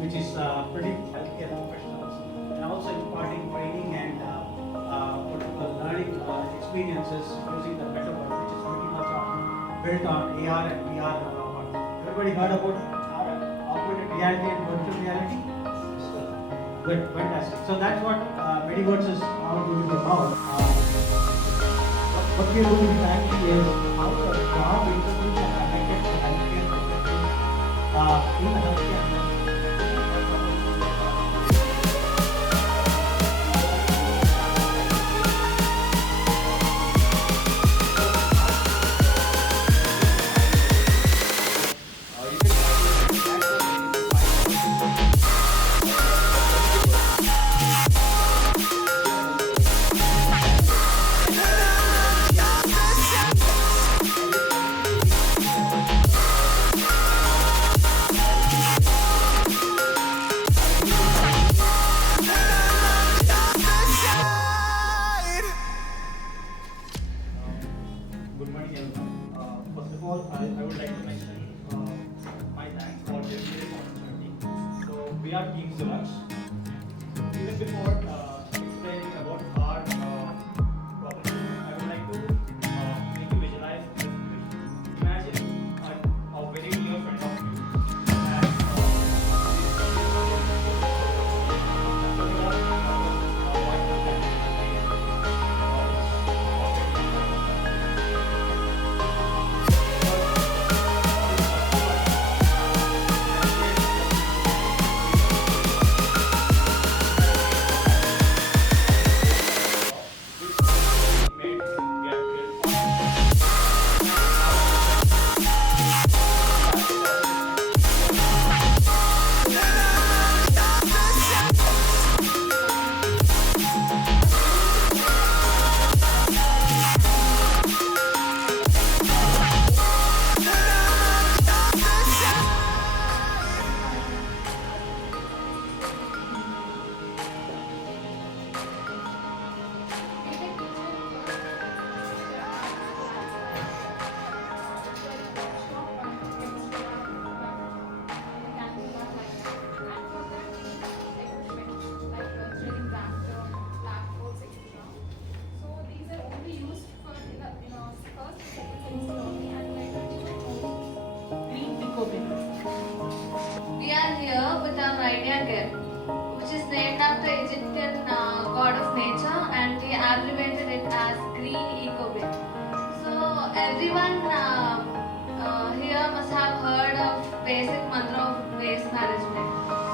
which is pretty healthcare professionals, and also imparting training and learning experiences using the metaverse, which is pretty much built on AR and VR. Everybody heard about augmented reality and virtual reality? Good, fantastic. So that's what Mediverse is now going to be about. What we are going to be actually is how the job interviews are connected to healthcare professionals in the healthcare industry. Good morning, everyone. First of all, I would like to mention my thanks for this great opportunity. So, we are Team Zulux. Even before explaining about our proposition, I would like to make you visualize this situation. Imagine a very dear friend of you and we are here with our idea game, which is named after Egyptian god of nature, and we abbreviated it as Green Ecobit. So everyone here must have heard of basic mantra of waste management,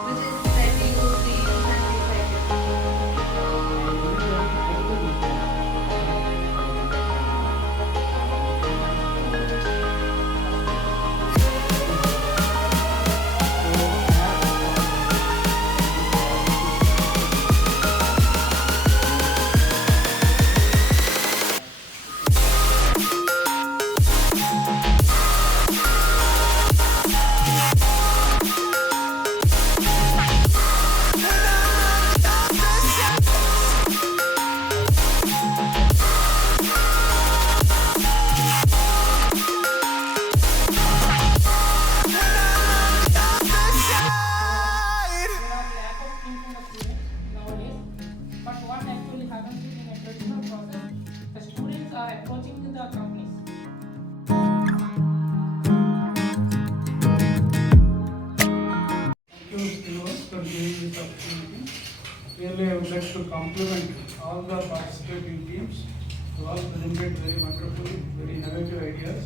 which is reduce, reuse, and recycle. Approaching to the companies. Thank you, Srinivas, for giving this opportunity. Really, I would like to compliment all the participating teams who all presented very wonderfully, very innovative ideas.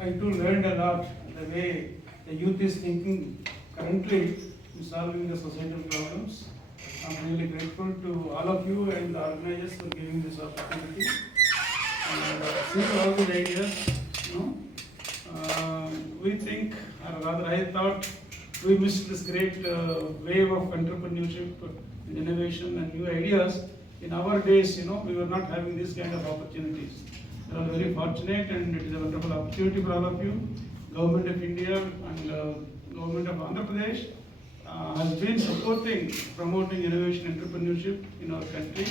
I too learned a lot the way the youth is thinking currently in solving the societal problems. I'm really grateful to all of you and the organizers for giving this opportunity. And seeing all these ideas, we think, or rather I thought, we missed this great wave of entrepreneurship and innovation and new ideas. In our days, we were not having this kind of opportunities. We are very fortunate, and it is a wonderful opportunity for all of you. Government of India and Government of Andhra Pradesh has been supporting, promoting innovation entrepreneurship in our country.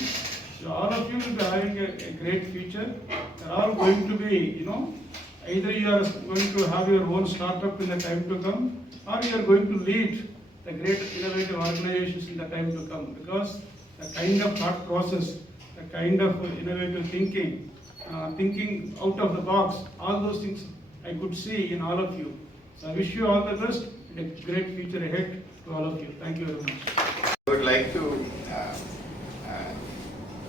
So all of you will be having a great future. They are all going to be, Either you are going to have your own startup in the time to come, or you are going to lead the great innovative organizations in the time to come. Because the kind of thought process, the kind of innovative thinking, thinking out of the box, all those things I could see in all of you. So I wish you all the best and a great future ahead to all of you. Thank you very much. I would like to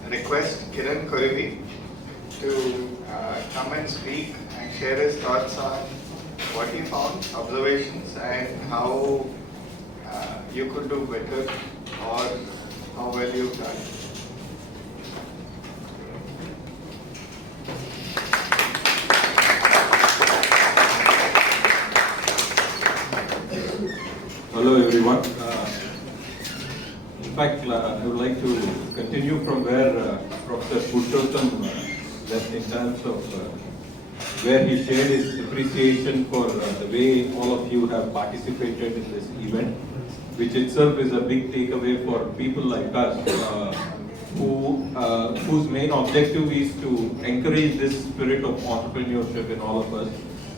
request Kiran Kurivi to come and speak and share his thoughts on what he found, observations, and how you could do better or how well you've done. Hello everyone. In fact, I would like to continue from where Professor Purushottam left in terms of where he shared his appreciation for the way all of you have participated in this event, which itself is a big takeaway for people like us whose main objective is to encourage this spirit of entrepreneurship in all of us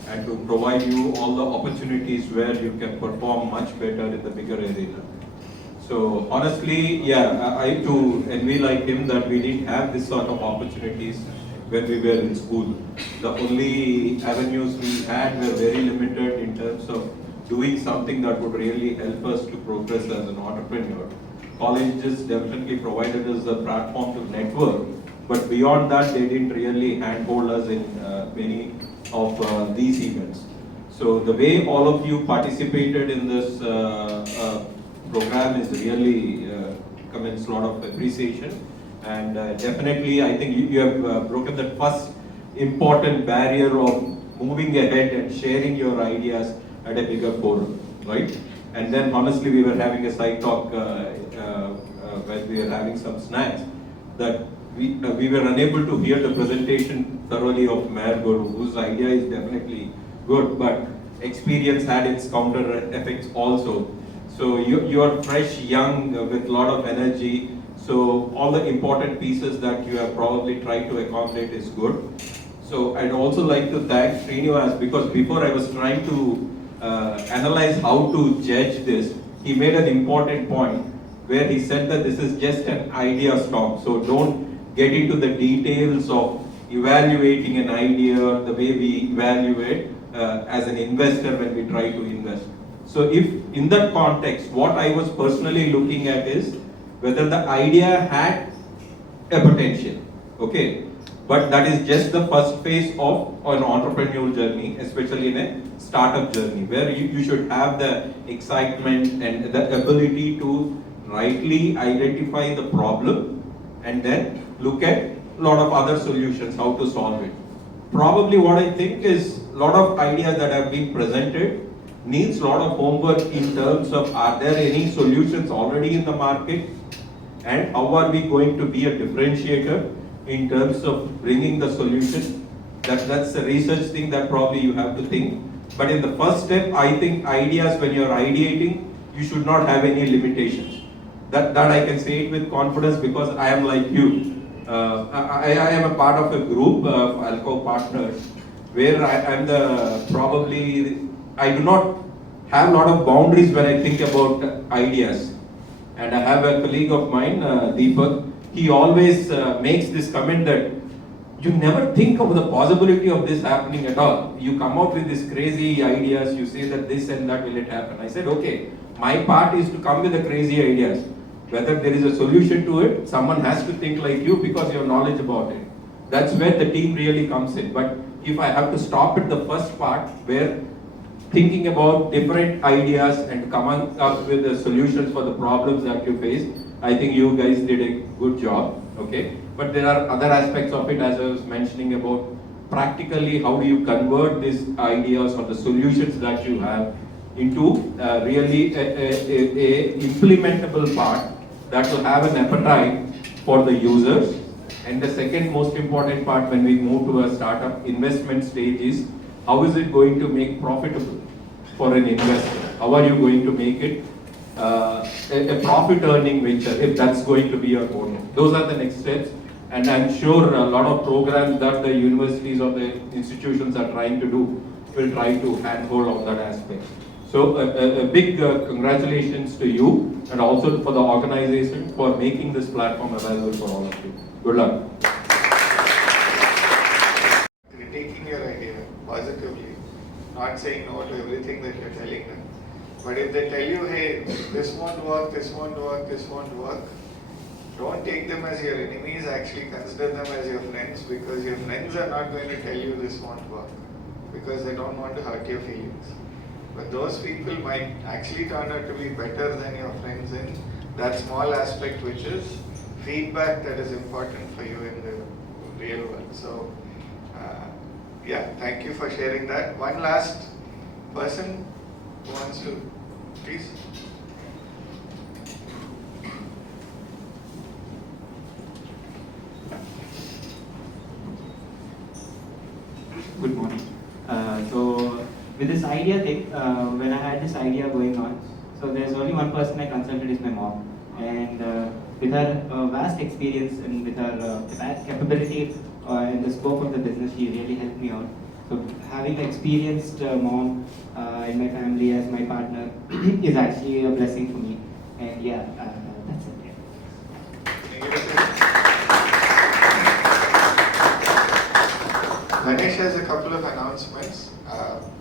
and to provide you all the opportunities where you can perform much better in the bigger arena. So honestly, yeah, I too envy like him that we didn't have this sort of opportunities when we were in school. The only avenues we had were very limited in terms of doing something that would really help us to progress as an entrepreneur. Colleges definitely provided us a platform to network, but beyond that, they didn't really handhold us in many of these events. So the way all of you participated in this program is really commends a lot of appreciation, and definitely I think you have broken the first important barrier of moving ahead and sharing your ideas at a bigger forum, right? And then honestly we were having a side talk when we were having some snacks that we were unable to hear the presentation thoroughly of Mayor Guru, whose idea is definitely good, but experience had its counter effects also. So you are fresh, young, with a lot of energy. So all the important pieces that you have probably tried to accommodate is good. So I'd also like to thank Srinivas, because before I was trying to analyze how to judge this, he made an important point where he said that this is just an idea storm. So don't get into the details of evaluating an idea the way we evaluate as an investor when we try to invest. So if in that context, what I was personally looking at is whether the idea had a potential, okay? But that is just the first phase of an entrepreneurial journey, especially in a startup journey, where you should have the excitement and the ability to rightly identify the problem and then look at a lot of other solutions, how to solve it. Probably what I think is a lot of ideas that have been presented needs a lot of homework in terms of are there any solutions already in the market, and how are we going to be a differentiator in terms of bringing the solution. That's a research thing that probably you have to think. But in the first step, I think ideas, when you're ideating, you should not have any limitations. That I can say it with confidence because I am like you. I am a part of a group of Alco partners where I am I do not have a lot of boundaries when I think about ideas. And I have a colleague of mine, Deepak, he always makes this comment that you never think of the possibility of this happening at all. You come out with these crazy ideas, you say that this and that will it happen. I said, okay, my part is to come with the crazy ideas. Whether there is a solution to it, someone has to think like you because you have knowledge about it. That's where the team really comes in. But if I have to stop at the first part where thinking about different ideas and coming up with the solutions for the problems that you face, I think you guys did a good job, okay? But there are other aspects of it, as I was mentioning about practically how do you convert these ideas or the solutions that you have into really a implementable part that will have an appetite for the users. And the second most important part when we move to a startup investment stage is how is it going to make profitable for an investor? How are you going to make it a profit earning venture if that's going to be your goal? Those are the next steps. And I'm sure a lot of programs that the universities or the institutions are trying to do will try to handhold on that aspect. So a big congratulations to you and also for the organization for making this platform available for all of you. Good luck. Critiquing your idea positively, not saying no to everything that you're telling them. But if they tell you, hey, this won't work, this won't work, this won't work, don't take them as your enemies, actually consider them as your friends, because your friends are not going to tell you this won't work because they don't want to hurt your feelings. But those people might actually turn out to be better than your friends in that small aspect, which is feedback that is important for you in the real world. So, yeah, thank you for sharing that. One last person who wants to, please. Good morning. So with this idea thing, when I had this idea going on, so there's only one person I consulted is my mom, and with her vast experience and with her capability in the scope of the business, she really helped me out. So having an experienced mom in my family as my partner is actually a blessing for me. And yeah, that's it. Ganesh has a couple of announcements.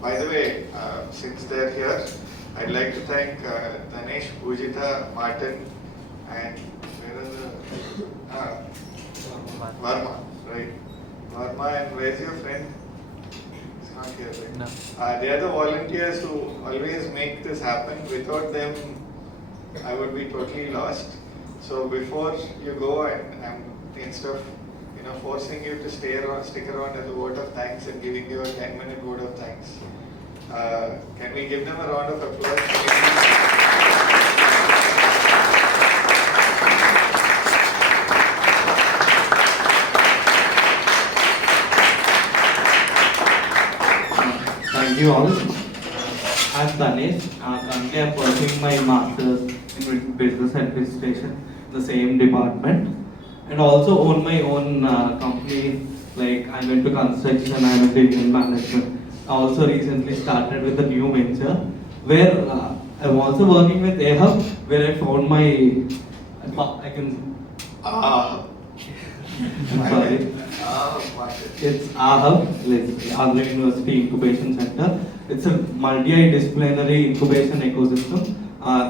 By the way, since they're here, I'd like to thank Ganesh, Pujita, Martin, and where are the Varma, right? Varma, and where's your friend? He's not here, right? No. They are the volunteers who always make this happen. Without them, I would be totally lost. So before you go, and instead of forcing you to stick around as a vote of thanks and giving you a 10-minute vote of thanks, can we give them a round of applause? Thank you all. I'm Ganesh. Currently I'm pursuing my master's in business administration, the same department, and also own my own company. Like I'm into construction, I'm into event management. I also recently started with a new venture where I'm also working with AHub, where I found my. I can. I'm sorry. It's AHUB, it's Andhra University Incubation Center. It's a multi-disciplinary incubation ecosystem.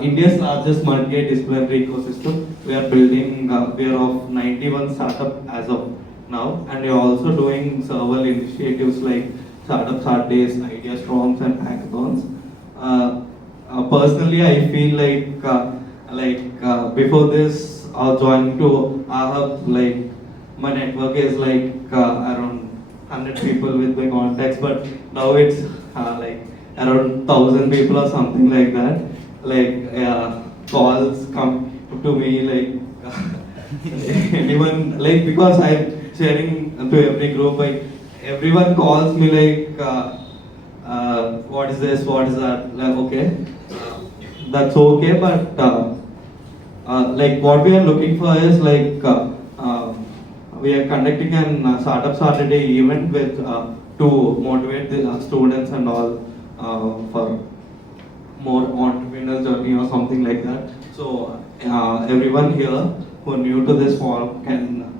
India's largest multi-disciplinary ecosystem. We are building, we are of 91 startup as of now, and we are also doing several initiatives like Startup Saturdays, ideastorms, and hackathons. Personally, I feel like before this, joining to AHUB, like my network is like around 100 people with my contacts, but now it's like around 1,000 people or something like that. Like calls come to me like anyone, like because I'm sharing to every group, like everyone calls me like what is this, what is that, like okay, that's okay, but like what we are looking for is like we are conducting an Startup Saturday event with to motivate the students and all for more entrepreneurial journey or something like that. So everyone here who are new to this forum can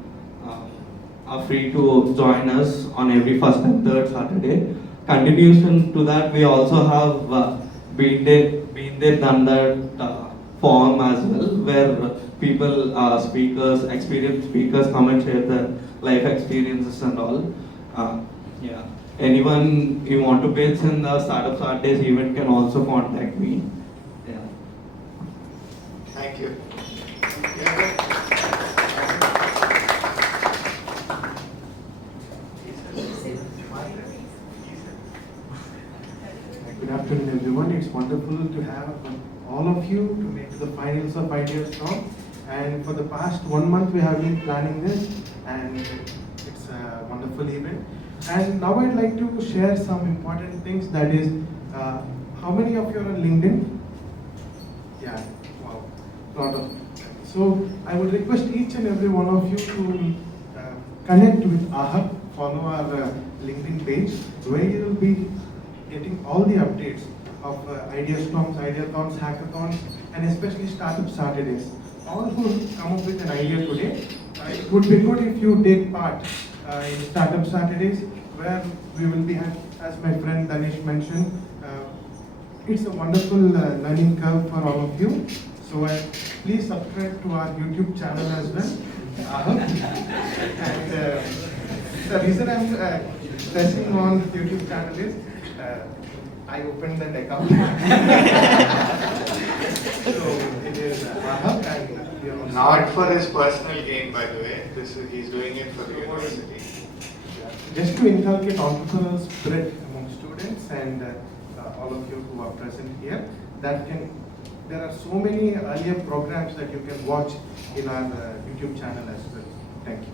are free to join us on every first and third Saturday. Continuation to that, we also have been there, done that forum as well, where people, speakers, experienced speakers come and share their life experiences and all. Yeah. Anyone you want to pitch in the Startup Saturdays event can also contact me. Yeah. Thank you. Good afternoon, everyone. It's wonderful to have all of you to make the finals of ideastorm. And for the past 1 month, we have been planning this, and it's a wonderful event. And now I'd like to share some important things. That is, how many of you are on LinkedIn? Yeah, wow, lot of. So I would request each and every one of you to connect with AHUB, follow our LinkedIn page, where you will be getting all the updates of ideastorms, ideathons, hackathons, and especially startup Saturdays. All who come up with an idea today, it would be good if you take part in startup Saturdays, where we will be, as my friend Danish mentioned, it's a wonderful learning curve for all of you. So please subscribe to our YouTube channel as well. And the reason I'm pressing on YouTube channel is I opened that account. So it is Ahab, and we are also Not for his personal gain, by the way. He's doing it for the university. just to inculcate entrepreneurial spirit among students and all of you who are present here. There are so many earlier programs that you can watch in our YouTube channel as well. Thank you.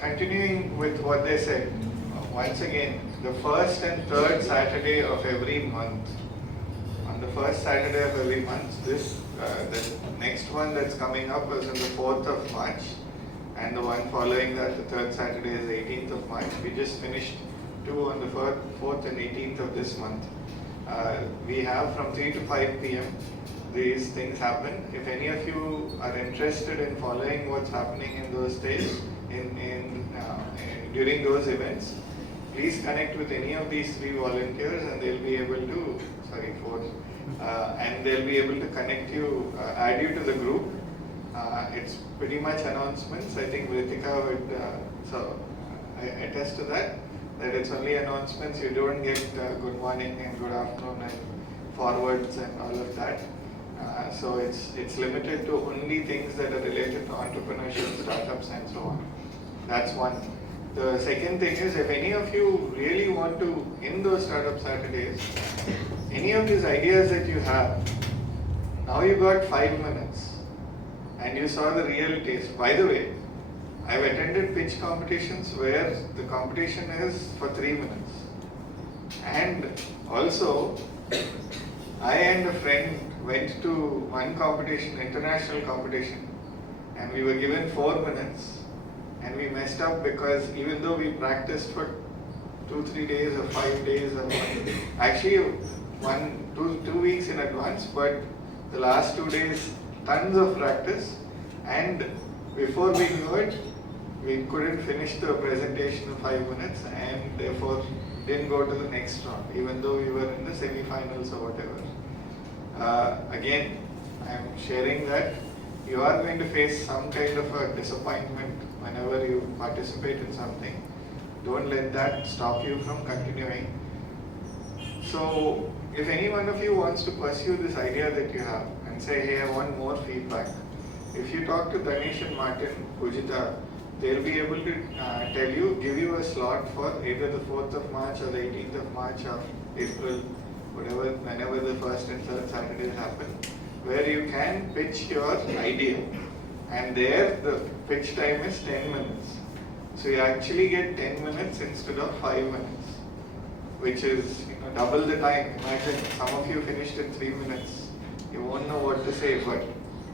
Continuing with what they said, once again, the first and third Saturday of every month, on the first Saturday of every month, the next one that's coming up is on the 4th of March, and the one following that, the third Saturday, is the 18th of March. We just finished 2 on the 4th and 18th of this month. We have from 3 to 5 p.m. these things happen. If any of you are interested in following what's happening in those days, during those events, please connect with any of these 3 volunteers, and they'll be able to, 4, and they'll be able to connect you, add you to the group. It's pretty much announcements. I think Vritika would attest to that it's only announcements. You don't get good morning and good afternoon and forwards and all of that. So it's limited to only things that are related to entrepreneurship, startups, and so on. That's one. The second thing is, if any of you really want to, in those startup Saturdays, any of these ideas that you have, now you got 5 minutes and you saw the real taste. By the way, I've attended pitch competitions where the competition is for 3 minutes. And also, I and a friend went to one competition, international competition, and we were given 4 minutes, and we messed up because even though we practiced for 2-3 days or 5 days or actually 2 weeks in advance, but the last 2 days, tons of practice, and before we knew it, we couldn't finish the presentation in 5 minutes, and therefore didn't go to the next round, even though we were in the semi-finals or whatever. Again, I'm sharing that you are going to face some kind of a disappointment whenever you participate in something. Don't let that stop you from continuing. So, if any one of you wants to pursue this idea that you have and say, hey, I want more feedback, if you talk to Danish and Martin, Pujita, they'll be able to tell you, give you a slot for either the 4th of March or the 18th of March or April, whenever the first and third Saturdays happen, where you can pitch your idea. And there the pitch time is 10 minutes. So you actually get 10 minutes instead of 5 minutes, which is double the time. Imagine some of you finished in 3 minutes. You won't know what to say, but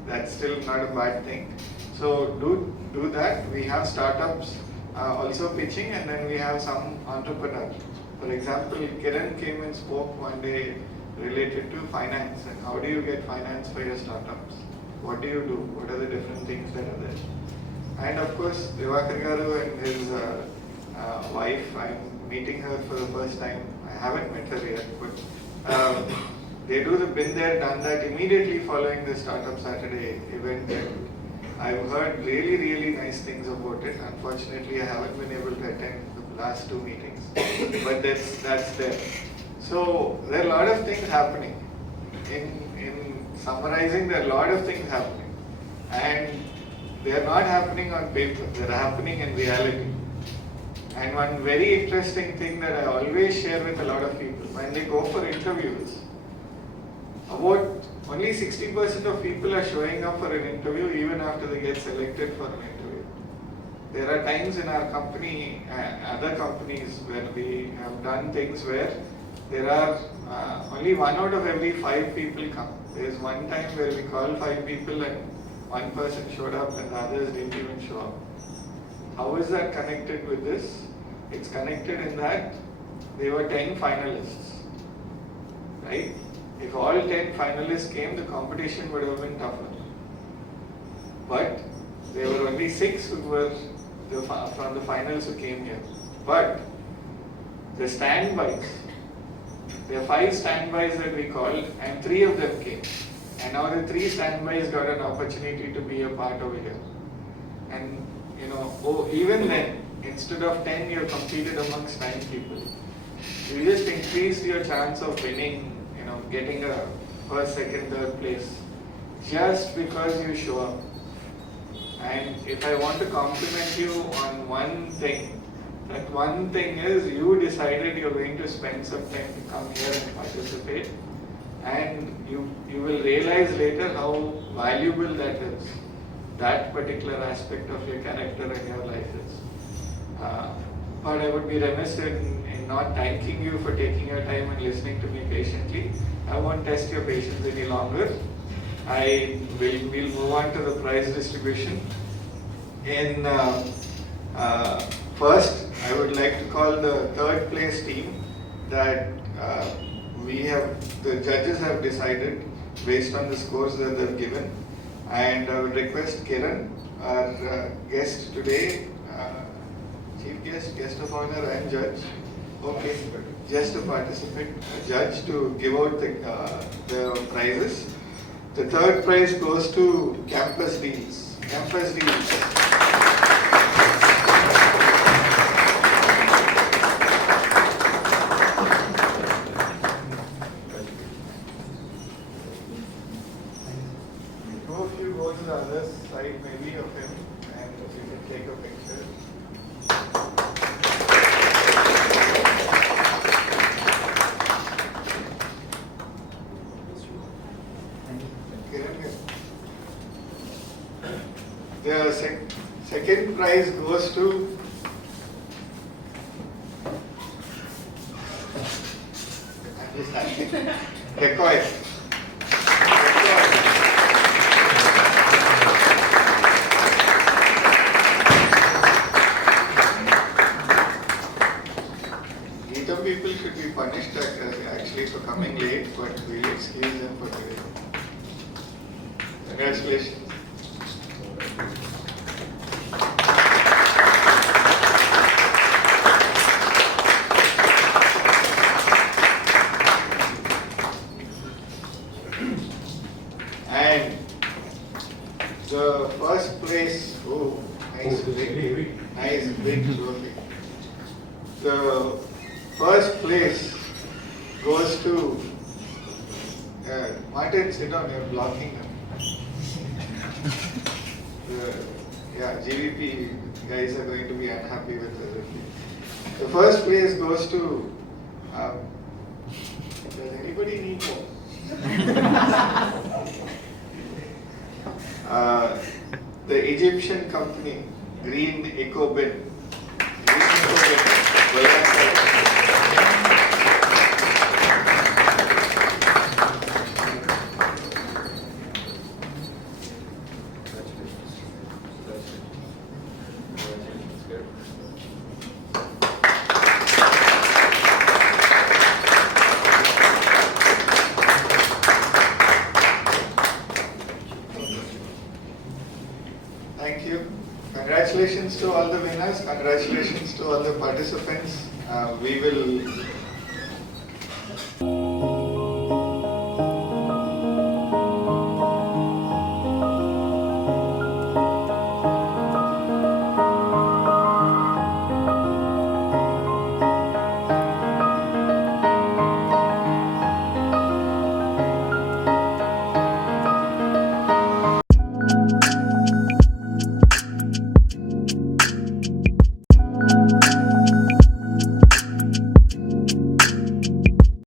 that's still not a bad thing. So do that. We have startups also pitching, and then we have some entrepreneurs. For example, Kiran came and spoke one day related to finance and how do you get finance for your startups? What do you do? What are the different things that are there? And of course, Divakar Garu and his wife, I'm meeting her for the first time. I haven't met her yet, but they do the been there, done that immediately following the Startup Saturday event. And I've heard really, really nice things about it. Unfortunately, I haven't been able to attend the last 2 meetings, but that's there. So there are a lot of things happening. In summarizing, there are a lot of things happening, and they are not happening on paper. They are happening in reality. And one very interesting thing that I always share with a lot of people, when they go for interviews, about only 60% of people are showing up for an interview even after they get selected for an interview. There are times in our company, other companies, where we have done things where there are only 1 out of every 5 people come. There's one time where we called 5 people and one person showed up and the others didn't even show up. How is that connected with this? It's connected in that there were 10 finalists, right? If all 10 finalists came, the competition would have been tougher. But there were only 6 who were from the finals who came here. But the standbys, there are 5 standbys that we called and 3 of them came. And now the 3 standbys got an opportunity to be a part over here. And you know, even then, instead of 10, you competed amongst 9 people. You just increased your chance of winning, you know, getting a first, second, third place just because you show up. And if I want to compliment you on one thing, that one thing is you decided you're going to spend some time to come here and participate, and you will realize later how valuable that is, that particular aspect of your character and your life is. But I would be remiss in not thanking you for taking your time and listening to me patiently. I won't test your patience any longer. We'll move on to the prize distribution. In first, I would like to call the third place team that the judges have decided based on the scores that they've given. And I would request Kiran, our guest today, chief guest of honor and judge, okay, just to participate, judge to give out the prizes. The third prize goes to Campus Deals. Campus Deals. Two of you go to the other side maybe of him and you can take a picture. The second prize goes to Decoy. Either people should be punished actually for coming late, but we'll excuse them for today. Congratulations. And the first place, oh, nice big trophy. The first place goes to Martin, sit down, you're blocking them. GVP guys are going to be unhappy with us. The first place goes to, does anybody need more? The Egyptian company, Green Eco Bin.